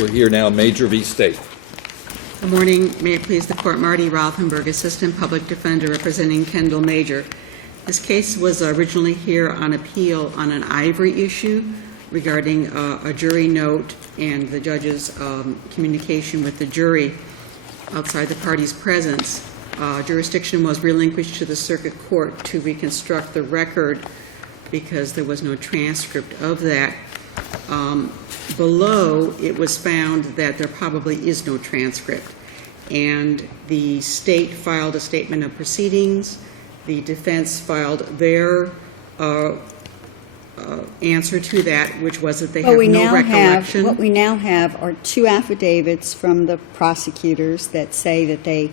We're here now, Major v. State. Good morning. May it please the Court, Marty Rothenberg, Assistant Public Defender representing Kendal Major. This case was originally here on appeal on an Ivory issue regarding a jury note and the judge's communication with the jury outside the party's presence. Jurisdiction was relinquished to the Circuit Court to reconstruct the record because there was no transcript of that. Below, it was found that there probably is no transcript, and the state filed a statement of proceedings. The defense filed their answer to that, which was that they have no recollection. What we now have are two affidavits from the prosecutors that say that they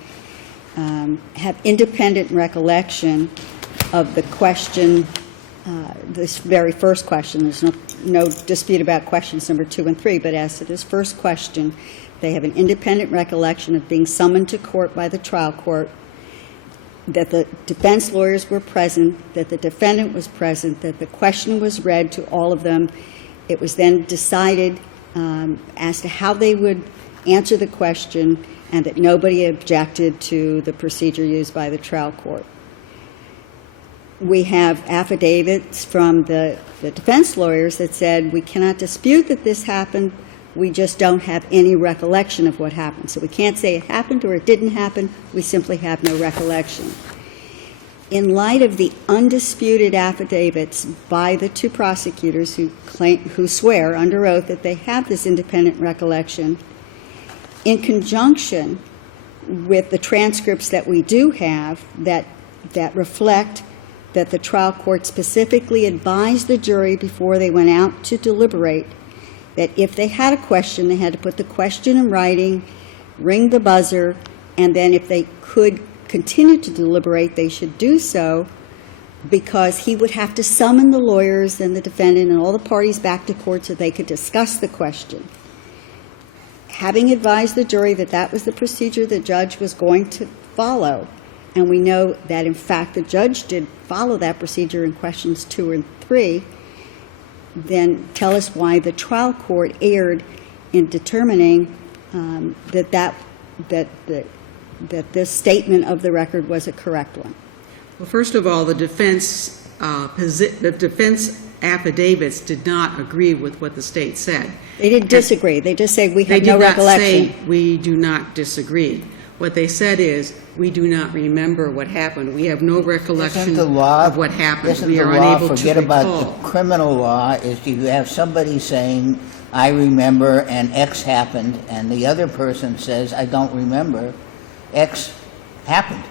have independent recollection of the question, this very first question. There's no dispute about questions number 2 and 3, but as to this first question, they have an independent recollection of being summoned to court by the trial court, that the defense lawyers were present, that the defendant was present, that the question was read to all of them. It was then decided as to how they would answer the question, and that nobody objected to the procedure used by the trial court. We have affidavits from the defense lawyers that said, we cannot dispute that this happened, we just don't have any recollection of what happened. So we can't say it happened or it didn't happen, we simply have no recollection. In light of the undisputed affidavits by the two prosecutors who swear under oath that they have this independent recollection, in conjunction with the transcripts that we do have that reflect that the trial court specifically advised the jury before they went out to deliberate that if they had a question, they had to put the question in writing, ring the buzzer, and then if they could continue to deliberate, they should do so, because he would have to summon the lawyers and the defendant and all the parties back to court so they could discuss the question. Having advised the jury that that was the procedure the judge was going to follow, and we know that, in fact, the judge did follow that procedure in questions 2 and 3, then tell us why the trial court erred in determining that this statement of the record was a correct one. Well, first of all, the defense affidavits did not agree with what the state said. They didn't disagree. They just say we have no recollection. They did not say we do not disagree. What they said is, we do not remember what happened. We have no recollection of what happened. We are unable to recall. Forget about the criminal law. If you have somebody saying, I remember and X happened, and the other person says, I don't remember, X happened.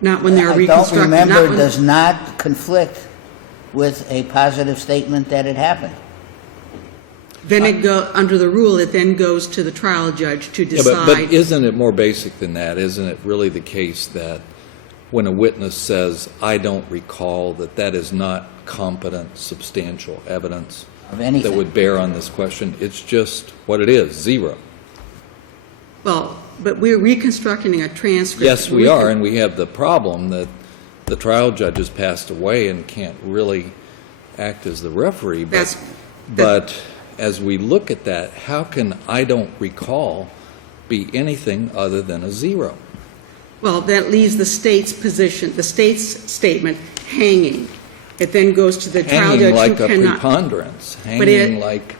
Not when they're reconstructing. I don't remember does not conflict with a positive statement that it happened. Then under the rule, it then goes to the trial judge to decide. But isn't it more basic than that? Isn't it really the case that when a witness says, I don't recall, that is not competent, substantial evidence that would bear on this question? It's just what it is, 0. Well, but we're reconstructing a transcript. Yes, we are, and we have the problem that the trial judge has passed away and can't really act as the referee. But as we look at that, how can I don't recall be anything other than a 0? Well, that leaves the state's position, the state's statement hanging. It then goes to the trial judge like who a cannot. Preponderance. Hanging but like.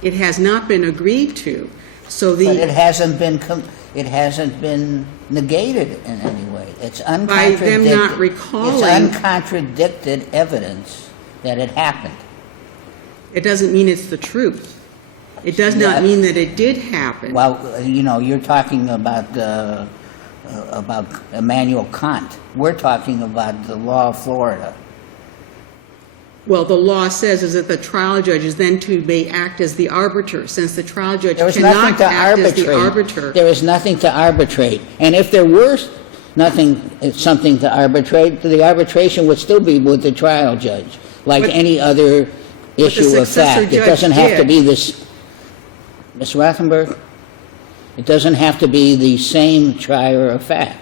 It has not been agreed to. So but it hasn't been negated in any way. It's uncontradicted. By them not recalling. It's uncontradicted evidence that it happened. It doesn't mean it's the truth. It does not mean that it did happen. Well, you know, you're talking about Immanuel Kant. We're talking about the law of Florida. Well, the law says is that the trial judge is then may act as the arbiter, since the trial judge cannot act as the arbiter. There is nothing to arbitrate. And if there were something to arbitrate, the arbitration would still be with the trial judge, like any other issue of fact. It doesn't have to be this, Ms. Rothenberg, it doesn't have to be the same trier of fact.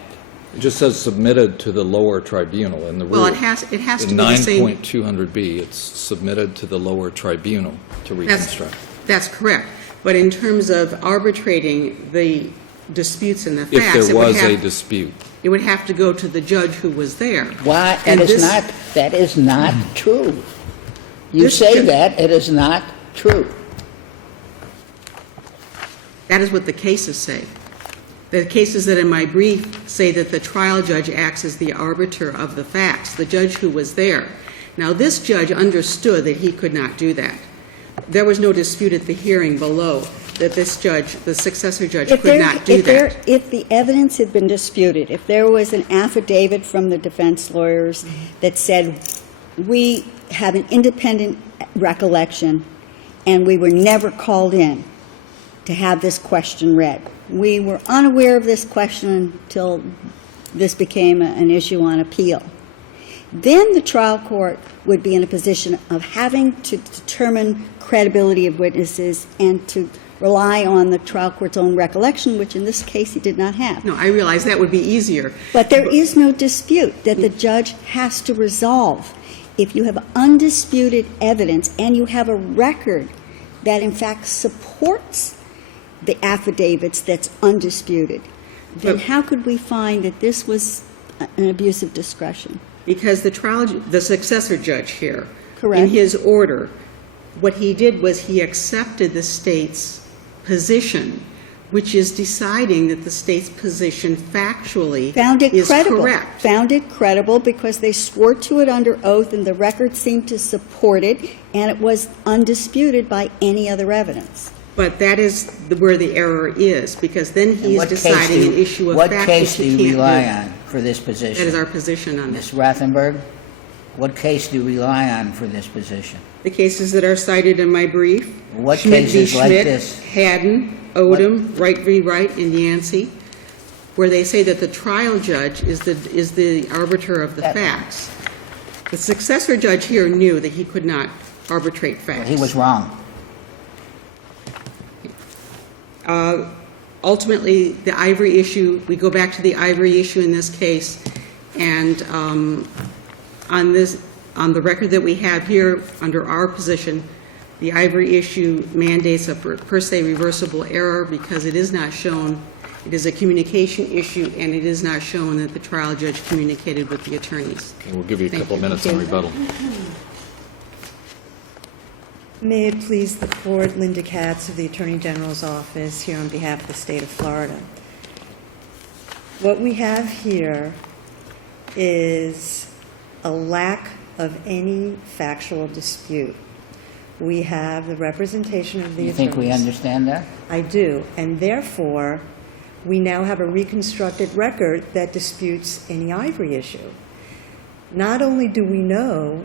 It just says submitted to the lower tribunal in the rule. Well, it has to be the same. In 9.200B, it's submitted to the lower tribunal to reconstruct. That's correct. But in terms of arbitrating the disputes and the If facts, there was a dispute. it would have to go to the judge who was there. Why, And that is not true. You This say ju- that, it is not true. That is what the cases say. The cases that in my brief say that the trial judge acts as the arbiter of the facts, the judge who was there. Now, this judge understood that he could not do that. There was no dispute at the hearing below that this judge, the successor judge, could not do that. If the evidence had been disputed, if there was an affidavit from the defense lawyers that said, we have an independent recollection and we were never called in to have this question read. We were unaware of this question until this became an issue on appeal. Then the trial court would be in a position of having to determine credibility of witnesses and to rely on the trial court's own recollection, which in this case he did not have. No, I realize that would be easier. But there is no dispute that the judge has to resolve. If you have undisputed evidence and you have a record that in fact supports the affidavits that's undisputed, then But- how could we find that this was an abuse of discretion? Because the successor judge here, Correct. in his order, what he did was he accepted the state's position, which is deciding that the state's position factually Found it is credible. correct. Found it credible because they swore to it under oath and the record seemed to support it, and it was undisputed by any other evidence. But that is where the error is, because then he is What case deciding do an you- issue of What fact case that do he you can't rely do. on for this position? That is our position on Ms. this. Rothenberg, what case do you rely on for this position? The cases that are cited in my brief. What Schmidt v. cases like Schmidt, this? Haddon, Odom, Wright v. Wright, and Yancey, where they say that the trial judge is the arbiter of the That- facts. The successor judge here knew that he could not arbitrate facts. He was wrong. Ultimately, the Ivory issue, we go back to the Ivory issue in this case, and on the record that we have here, under our position, the Ivory issue mandates a per se reversible error because it is not shown, it is a communication issue, and it is not shown that the trial judge communicated with the attorneys. Okay, we'll give you a Thank couple of you. minutes on rebuttal. May it please the Court, Linda Katz of the Attorney General's Office, here on behalf of the State of Florida. What we have here is a lack of any factual dispute. We have the representation of the You attorneys. think we understand that? I do, and therefore, we now have a reconstructed record that disputes any Ivory issue. Not only do we know,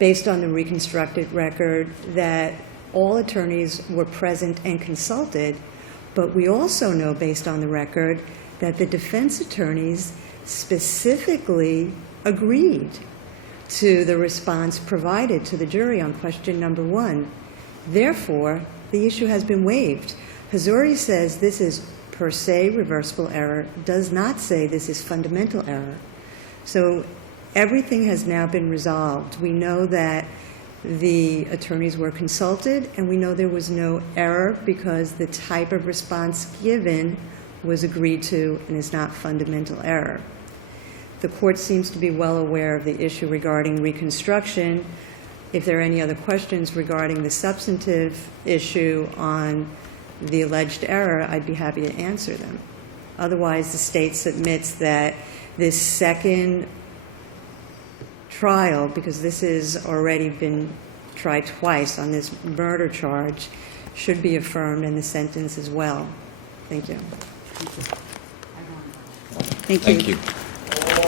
based on the reconstructed record, that all attorneys were present and consulted, but we also know, based on the record, that the defense attorneys specifically agreed to the response provided to the jury on question number 1. Therefore, the issue has been waived. Hazouri says this is per se reversible error, does not say this is fundamental error. So everything has now been resolved. We know that the attorneys were consulted, and we know there was no error because the type of response given was agreed to and is not fundamental error. The Court seems to be well aware of the issue regarding reconstruction. If there are any other questions regarding the substantive issue on the alleged error, I'd be happy to answer them. Otherwise, the State submits that this second trial, because this has already been tried twice on this murder charge, should be affirmed, and the sentence as well. Thank you. Thank you. Thank you.